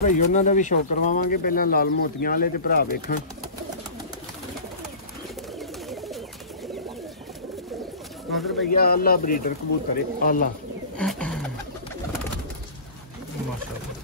भाई उन्होंने का भी शौक करवावांगे। पहले लाल मोतियां वाले ते भरा वेखण। नादर भैया आला ब्रीडर कबूतर आला माशाल्लाह।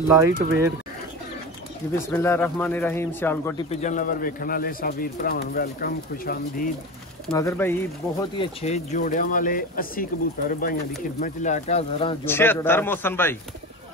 लाइट वेट जी। बिस्मिल्लाहिर्रहमानिर्रहीम। सियालकोटी पिजन लवर वेखण वाले सब वीर भरावां नूं वेलकम, खुश आमदीद। नादर भाई बहुत ही अच्छे जोड़ियां वाले 80 कबूतर भाइयों की खिदमत लैके हाजिर हां। जोड़ा मोहसन भाई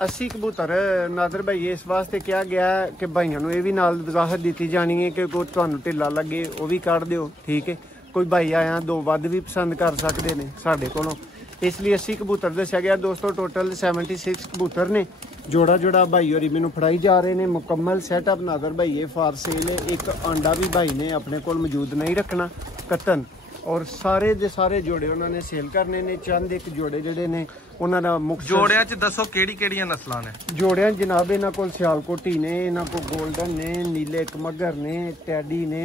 80 कबूतर नादर भाई इस वास्ते कहा गया कि भाइयों नूं ये भी नाल वजाहत दी जानी है कि कोई तुहानूं ढिल्ला लगे वो भी कढ़ दिओ, ठीक है। कोई भाई आया दो वध भी पसंद कर सकते हैं साडे कोलों, इसलिए 80 कबूतर दस्या गया। दोस्तों टोटल 76 कबूतर ने। जोड़ा जोड़ा भाई होरी मैनू फड़ाई जा रहे हैं। मुकम्मल सैटअप नादर भाई ये फार सेल है। एक आंडा भी भाई ने अपने को मौजूद नहीं रखना कतन, और सारे दे सारे जोड़े उन्होंने सेल करने ने। चंद एक जोड़े जोड़े ने उन्होंने मुख्य जोड़ियां च दसो केड़ी नस्लां ने। जोड़ियां जनाब इन्हां कोल सियालकोटी ने, इन्हां कोल गोल्डन ने, नीले कमगर ने, टैडी ने,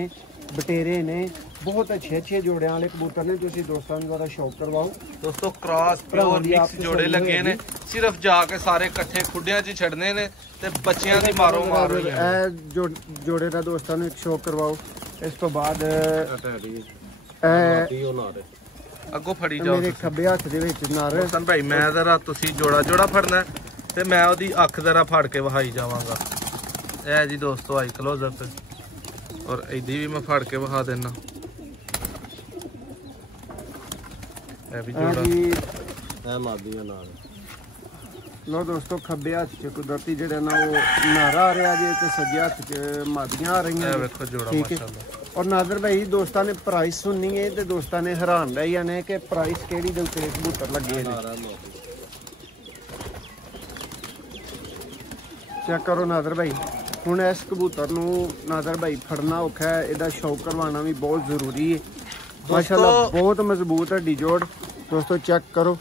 बटेरे ने। बहुत अच्छे जोड़े वाले कबूतर ने। तुसीं दोस्तां नूं ज़रा शौक करवाओ। दोस्तों क्रॉस प्योर मिक्स जोड़े लगे ने। सिर्फ जाके सारे इकट्ठे खुड्डियां च छड्डने ने ते बच्चियां दी मारो मार होई है। जोड़े दा दोस्तां नूं एक शौक करवाओ। इस तो बाद अगो फड़ी जाओ मेरे खब्बे हत्थ दे विच नर। मोहसन भाई मैं जरा तुसीं जोड़ा फड़ना ते मैं ओदी अख जरा फड़ के वहाई जावांगा। ए जी दोस्तों आई क्लोजर ते, और इदी भी मैं फड़ के वहा देना। लो दोस्तों खब्बे हत्थ च कुदरती जेड़ा ना वो नारा आ रहा जी, सज्जे हत्थ च मादियां आ रही हैं, ठीक है। और नादर भाई दोस्तां ने प्राइस सुननी है तो दोस्तां ने हैरान रह जाने कि प्राइस केड़ी दे उत्ते कबूतर लगे ने। चेक करो नादर भाई। हुण इस कबूतर नूं नादर भाई फड़ना औखा है, इहदा शौक करवाना भी बहुत जरूरी है। माशाल्लाह बहुत मजबूत हड्डी जोड़। दोस्तों चेक करो।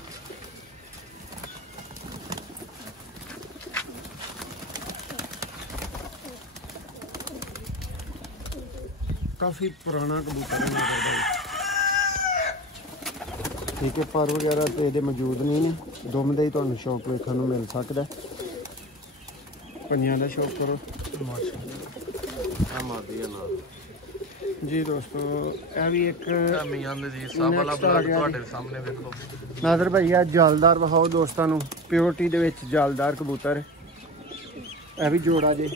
काफी पुराना कबूतर है नादर भाई, ठीक है। पर वगैरह तो ये मौजूद नहीं ने। दुम दे ही तुहानूं शौक वेखण नूं मिल सकदा। पंजियां दा शौक करो जी। दोस्तों यह भी एक नादर भाई आ जालदार वहाओ दोस्तों नूं। प्योरिटी दे विच जालदार कबूतर यह भी जोड़ा जे।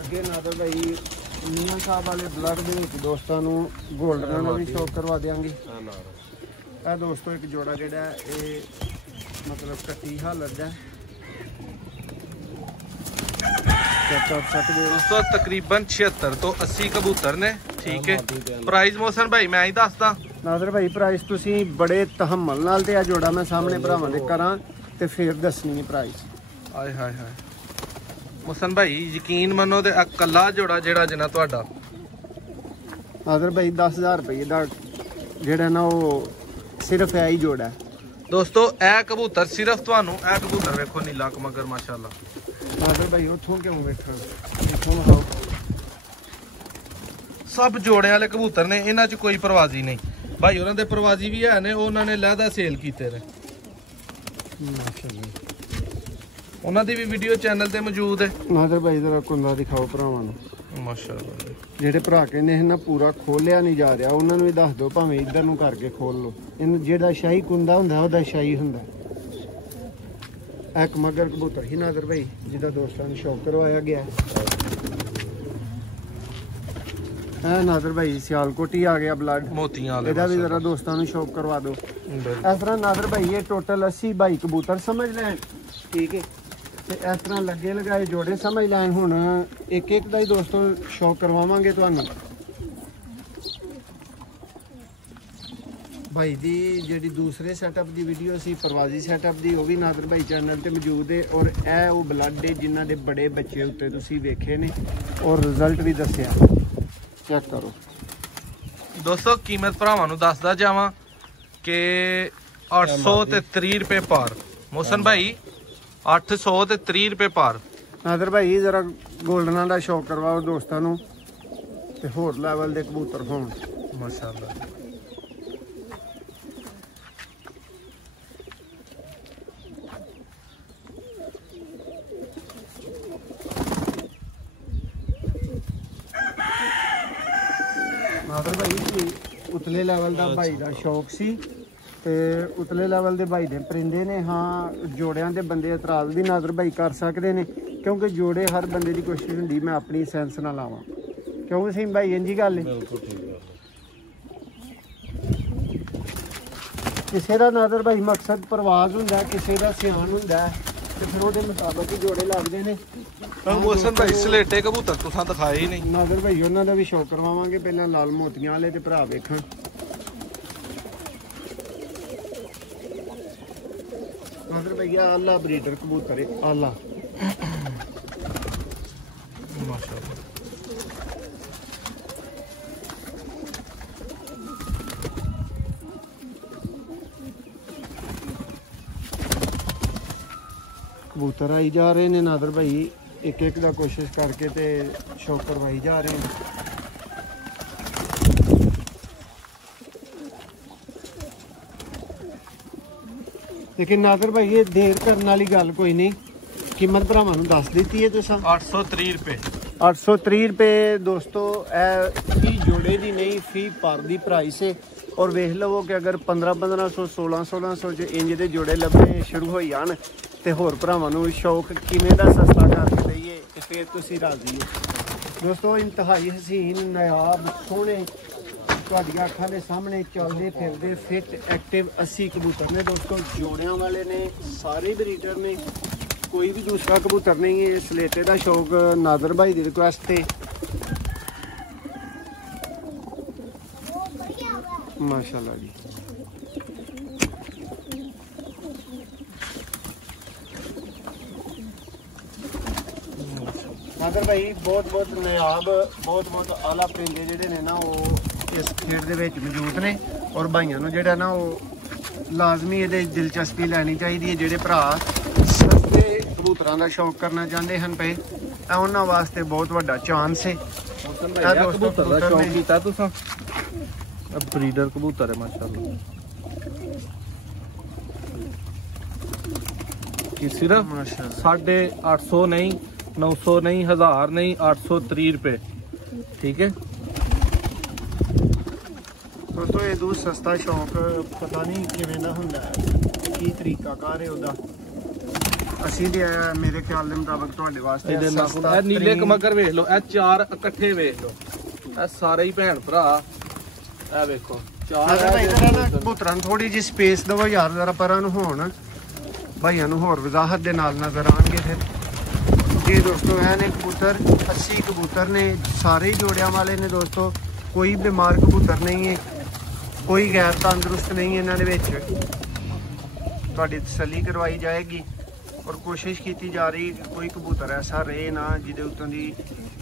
अगे नादर भाई मियां साहब वाले ब्लड दे विच दोस्तों नूं गोल्डन का भी शौक करवा देंगे। यह दोस्तों एक जोड़ा जिहड़ा ये मतलब कट्टी हालत है। दोस्तों तकरीबन 76 तो 80 कबूतर ने, ठीक है। प्राइस मोहसन भाई मैं ही दसदा। नादर भाई प्राइस तुसी बड़े तहम्मल नाल ते आ जोड़ा मैं सामने भरावां दे करां ते फिर दसनी है प्राइस। हाय हाय हाय मोहसन भाई यकीन मनो ते कल्ला जोड़ा जेड़ा जना तुहाडा नादर भाई 10,000 रुपये दा जेड़ा ना वो सिर्फ है ही जोड़ा है। दोस्तों ए कबूतर सिर्फ तुहानू ए कबूतर वेखो नीला कमगर माशाल्लाह। नादर भाई उठो क्यों बैठो सब जोड़े वाले कबूतर ने, इन्हां च कोई प्रवाजी नहीं। भाई उन्हां दे प्रवाजी भी है ने, उन्हां ने लहदा सेल कीते ने। उन्हां दी भी वीडियो चैनल ते मौजूद है। नादर भाई जरा कुंदा दिखाओ भरावां नूं। माशाल्लाह जेडे भरा कहने ना पूरा खोलिया नहीं जा रहा, उन्होंने भी दस दो भावें इधर नूं करके खोल लो। इन जेड़ा शाही कुंदा हुंदा ओहदा शाही हुंदा। एक मगर कबूतर ही नादर भाई जिहदा दोस्तां ने शौक करवाया गया है। नादर भाई सियालकोटी आ गया ब्लड मोतियां वाले, इहदा भी जरा दोस्तां ने शौक करवा दो। इस तरह नादर भाई ये टोटल 80 भाई कबूतर समझ लें, ठीक है। तो इस तरह लगे लगाए जोड़े समझ लैन। हुण एक एक का ही दोस्तों शौक करवावांगे तुहानूं। भाई दी ਜਿਹੜੀ ਦੂਸਰੇ ਸੈਟਅਪ ਦੀ ਵੀਡੀਓ ਸੀ ਪ੍ਰਵਾਜ਼ੀ ਸੈਟਅਪ ਦੀ ਉਹ ਵੀ ਨਾਦਰ ਭਾਈ ਚੈਨਲ ਤੇ ਮੌਜੂਦ ਹੈ ਔਰ ਇਹ ਉਹ ਬਲੱਡ ਹੈ ਜਿਨ੍ਹਾਂ ਦੇ ਬੜੇ ਬੱਚੇ ਉੱਤੇ ਤੁਸੀਂ ਵੇਖੇ ਨੇ ਔਰ ਰਿਜ਼ਲਟ ਵੀ ਦੱਸਿਆ ਚੈੱਕ ਕਰੋ ਦੋਸਤੋ ਕੀਮਤ ਭਰਾਵਾਂ ਨੂੰ ਦੱਸਦਾ ਜਾਵਾਂ ਕਿ 800 ਤੇ 30 ਰੁਪਏ ਪਾਰ ਮੋਹਸਨ ਭਾਈ 800 ਤੇ 30 ਰੁਪਏ ਪਾਰ ਨਾਦਰ ਭਾਈ ਜਰਾ ਗੋਲਡਨਾਂ ਦਾ ਸ਼ੌਕ ਕਰਵਾਓ ਦੋਸਤਾਂ ਨੂੰ ਤੇ ਹੋਰ ਲੈਵਲ ਦੇ ਕਬੂਤਰ ਹੋਣ ਮਾਸ਼ਾਅੱਲਾ ਨਾਦਰ ਭਾਈ ਉਤਲੇ ਲੈਵਲ ਦਾ ਭਾਈ ਦਾ ਸ਼ੌਕ ਸੀ ਤੇ ਉਤਲੇ ਲੈਵਲ ਦੇ ਭਾਈ ਦੇ ਪਰਿੰਦੇ ਨੇ ਹਾਂ ਜੋੜਿਆਂ ਦੇ ਬੰਦੇ ਇਤਰਾਜ਼ ਵੀ ਨਾਦਰ ਭਾਈ ਕਰ ਸਕਦੇ ਨੇ ਕਿਉਂਕਿ ਜੋੜੇ ਹਰ ਬੰਦੇ ਦੀ ਕੋਸ਼ਿਸ਼ ਹੁੰਦੀ ਮੈਂ ਆਪਣੀ ਸੈਂਸ ਨਾਲ ਲਾਵਾਂ ਕਿਉਂ ਸਿੰਘ ਭਾਈ ਇੰਜੀ ਗੱਲ ਹੈ ਬਿਲਕੁਲ ਠੀਕ ਹੈ ਕਿਸੇ ਦਾ ਨਾਦਰ ਭਾਈ ਮਕਸਦ ਪ੍ਰਵਾਜ਼ ਹੁੰਦਾ ਕਿਸੇ ਦਾ ਸਿਆਣ ਹੁੰਦਾ ਤੇ ਫਿਰ ਉਹਦੇ ਮੁਤਾਬਕ ਹੀ ਜੋੜੇ ਲੱਗਦੇ ਨੇ ਮੋਹਸਨ ਭਾਈ ਸਲੇਟੇ ਕਬੂਤਰ ਤੁਸੀਂ ਦਿਖਾਏ ਹੀ ਨਹੀਂ ਨਾਦਰ ਭਾਈ ਉਹਨਾਂ ਦਾ ਵੀ ਸ਼ੌਕ ਕਰਵਾਵਾਂਗੇ ਪਹਿਲਾਂ ਲਾਲ ਮੋਤੀਆਂ ਵਾਲੇ ਤੇ ਭਰਾ ਵੇਖਣ ਨਾਦਰ ਭਈਆ ਆਲਾ ਬਰੀਡਰ ਕਬੂਤਰ ਹੈ ਆਲਾ ਮਾਸ਼ਾਅੱਲਾ ਕਬੂਤਰ ਆਈ ਜਾ ਰਹੇ ਨੇ ਨਾਦਰ ਭਾਈ ਇੱਕ ਇੱਕ ਦਾ ਕੋਸ਼ਿਸ਼ ਕਰਕੇ ਤੇ ਸ਼ੌਕ ਕਰਵਾਈ ਜਾ ਰਹੇ ਨੇ ਲੇਕਿਨ ਨਾਦਰ ਭਾਈ ਇਹ ਦੇਰ ਕਰਨ ਵਾਲੀ ਗੱਲ ਕੋਈ ਨਹੀਂ ਕੀਮਤ ਭਰਾਵਾਂ ਨੂੰ ਦੱਸ ਦਿੱਤੀ ਹੈ ਤੁਸੀਂ 830 ਰੁਪਏ 830 ਰੁਪਏ ਦੋਸਤੋ ਇਹ ਫੀ ਜੋੜੇ ਦੀ ਨਹੀਂ ਫੀ ਪਰ ਦੀ ਪ੍ਰਾਈਸ ਹੈ ਔਰ ਵੇਖ ਲਵੋ ਕਿ ਅਗਰ 1500 1600 ਚ ਇੰਜ ਦੇ ਜੋੜੇ ਲੱਭਣੇ ਸ਼ੁਰੂ ਹੋ ਜਾਣ ਤੇ ਹੋਰ ਭਰਾਵਾਂ ਨੂੰ ਸ਼ੌਕ ਕਿਵੇਂ ਦਾ ਸਸਤਾ ਕਰਕੇ ਦਈਏ ਤੇ ਫਿਰ ਤੁਸੀਂ ਰਾਜ਼ੀ ਹੋ ਦੋਸਤੋ ਇੰਤਹਾਈ ਹਸੀਨ ਨਾਯਾਬ ਸੋਹਣੇ ਤੁਹਾਡੀਆਂ ਅੱਖਾਂ ਦੇ ਸਾਹਮਣੇ ਚੱਲਦੇ ਫਿਰਦੇ ਫਿਟ ਐਕਟਿਵ 80 ਕਬੂਤਰ ਨੇ ਦੋਸਤੋ ਜੋੜਿਆਂ ਵਾਲੇ ਨੇ ਸਾਰੇ ਬਰੀਡਰ ਨੇ ਕੋਈ ਵੀ ਦੂਸਰਾ ਕਬੂਤਰ ਨਹੀਂ ਹੈ ਸਲੇਟੇ ਦਾ ਸ਼ੌਕ ਨਾਦਰ ਭਾਈ ਦੀ ਰਿਕੁਐਸਟ ਤੇ ਮਾਸ਼ਾਅੱਲਾ ਜੀ ਨਾਦਰ ਭਾਈ ਬਹੁਤ ਨਾਯਾਬ ਬਹੁਤ ਆਲਾ ਪਰਿੰਦੇ ਜਿਹੜੇ ਨੇ ਨਾ ਉਹ ਇਸ ਖੇਡ ਦੇ ਵਿੱਚ ਮੌਜੂਦ ਨੇ ਔਰ ਭਾਈਆਂ ਨੂੰ ਜਿਹੜਾ ਨਾ ਉਹ ਲਾਜ਼ਮੀ ਇਹਦੇ ਦਿਲਚਸਪੀ ਲੈਣੀ ਚਾਹੀਦੀ ਹੈ ਜਿਹੜੇ ਭਰਾ ਸਸਤੇ ਕਬੂਤਰਾਂ ਦਾ ਸ਼ੌਕ ਕਰਨਾ ਚਾਹੁੰਦੇ ਹਨ ਪਏ ਤਾਂ ਉਹਨਾਂ ਵਾਸਤੇ ਬਹੁਤ ਵੱਡਾ ਚਾਂਸ ਹੈ ਕਬੂਤਰ ਦਾ ਸ਼ੌਕ ਕੀਤਾ ਤੁਸੀਂ ਬਰੀਡਰ ਕਬੂਤਰ ਹੈ ਮਾਸ਼ਾਅੱਲਾ ਕੀ ਸਿਰਫ ਮਾਸ਼ਾਅੱਲਾ 850 ਨਹੀਂ 900 ਨਹੀਂ 1000 ਨਹੀਂ 830 ਰੁਪਏ ਠੀਕ ਹੈ ਦੋਸਤੋ ਇਹ ਦੂਰ ਸਸਤਾ ਸ਼ੌਕ ਪਤਾ ਨਹੀਂ ਕਿਵੇਂ ਦਾ ਹੁੰਦਾ ਹੈ ਕੀ ਤਰੀਕਾ ਕਾਰ ਹੈ ਉਹਦਾ ਅਸੀਂ ਤੇ ਮੇਰੇ ਖਿਆਲ ਦੇ ਮੁਤਾਬਕ ਤੁਹਾਡੇ ਵਾਸਤੇ ਇਹ ਨੀਲੇ ਕਮਕਰ ਵੇਖ ਲਓ ਇਹ ਚਾਰ ਇਕੱਠੇ ਵੇਖ ਲਓ ਇਹ ਸਾਰੇ ਹੀ ਭੈਣ ਭਰਾ ਇਹ ਵੇਖੋ ਚਾਰ ਕਬੂਤਰਾਂ ਨੂੰ ਥੋੜੀ ਜਿਹੀ ਸਪੇਸ ਦਿਓ ਯਾਰ ਜ਼ਰਾ ਪਰਾਂ ਨੂੰ ਹੋਣ ਭਾਈਆਂ ਨੂੰ ਹੋਰ ਵਜ਼ਾਹਤ ਦੇ ਨਾਲ ਨਜ਼ਰ ਆਉਣਗੇ ਫਿਰ ਜੀ ਦੋਸਤੋ ਇਹ ਨੇ ਕਬੂਤਰ 80 ਕਬੂਤਰ ਨੇ ਸਾਰੇ ਜੋੜਿਆਂ ਵਾਲੇ ਨੇ ਦੋਸਤੋ ਕੋਈ ਬਿਮਾਰ ਕਬੂਤਰ ਨਹੀਂ ਹੈ ਕੋਈ ਗੈਰ ਤੰਦਰੁਸਤ ਨਹੀਂ ਇਹਨਾਂ ਦੇ ਵਿੱਚ ਤੁਹਾਡੀ ਤਸੱਲੀ ਕਰਵਾਈ ਜਾਏਗੀ ਔਰ ਕੋਸ਼ਿਸ਼ ਕੀਤੀ ਜਾ ਰਹੀ ਕਿ ਕੋਈ ਕਬੂਤਰ ਐਸਾ ਰਹੇ ਨਾ ਜਿਹਦੇ ਉੱਤੋਂ ਦੀ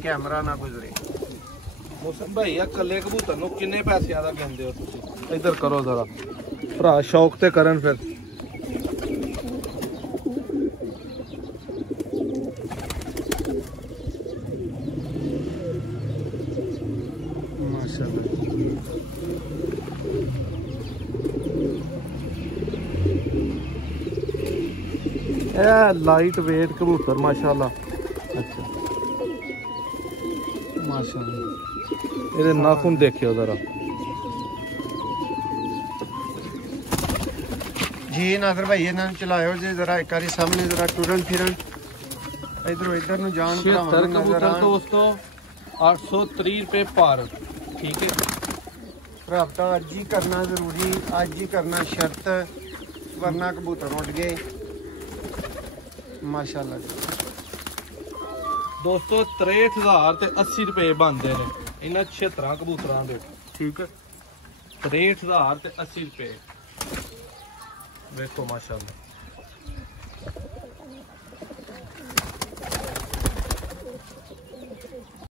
ਕੈਮਰਾ ਨਾ ਗੁਜ਼ਰੇ ਮੋਹਸਨ ਭਾਈ ਆ ਕੱਲੇ ਕਬੂਤਰ ਨੂੰ ਕਿੰਨੇ ਪੈਸਿਆਂ ਦਾ ਕਹਿੰਦੇ ਹੋ ਤੁਸੀਂ ਇੱਧਰ ਕਰੋ ਜ਼ਰਾ ਭਰਾ ਸ਼ੌਕ ਤੇ ਕਰਨ ਫਿਰ ਮਾਸ਼ਾਅੱਲਾ ਇਹ ਲਾਈਟ ਵੇਟ ਕਬੂਤਰ ਮਾਸ਼ਾਅੱਲਾ ਅੱਛਾ ਮਾਸ਼ਾਅੱਲਾ ਇਹਦੇ ਨਾਖੂਨ ਦੇਖਿਓ ਜ਼ਰਾ ਜੀ ਨਾਦਰ ਭਾਈ ਇਹਨਾਂ ਨੂੰ ਚਲਾਇਓ ਜੇ ਜ਼ਰਾ ਇੱਕ ਵਾਰੀ ਸਾਹਮਣੇ ਜ਼ਰਾ ਟੁਰਨ ਫਿਰਨ ਇਧਰੋਂ ਇੱਧਰ ਨੂੰ ਜਾਣ 76 ਕਬੂਤਰ ਦੋਸਤੋ 830 ਰੁਪਏ ਪਰ ਠੀਕ ਹੈ ਰਾਬਤਾ ਅੱਜ ਹੀ ਕਰਨਾ ਜ਼ਰੂਰੀ ਅੱਜ ਹੀ ਕਰਨਾ ਸ਼ਰਤ ਵਰਨਾ ਕਬੂਤਰ ਉੱਡ ਗਏ ਮਾਸ਼ਾਅੱਲਾ ਦੋਸਤੋ 63000 ਤੇ 80 ਰੁਪਏ ਬਣਦੇ ਨੇ ਇਹਨਾਂ 76 ਕਬੂਤਰਾਂ ਦੇ ਠੀਕ ਹੈ 63,080 रुपए। देखो माशाल्लाह।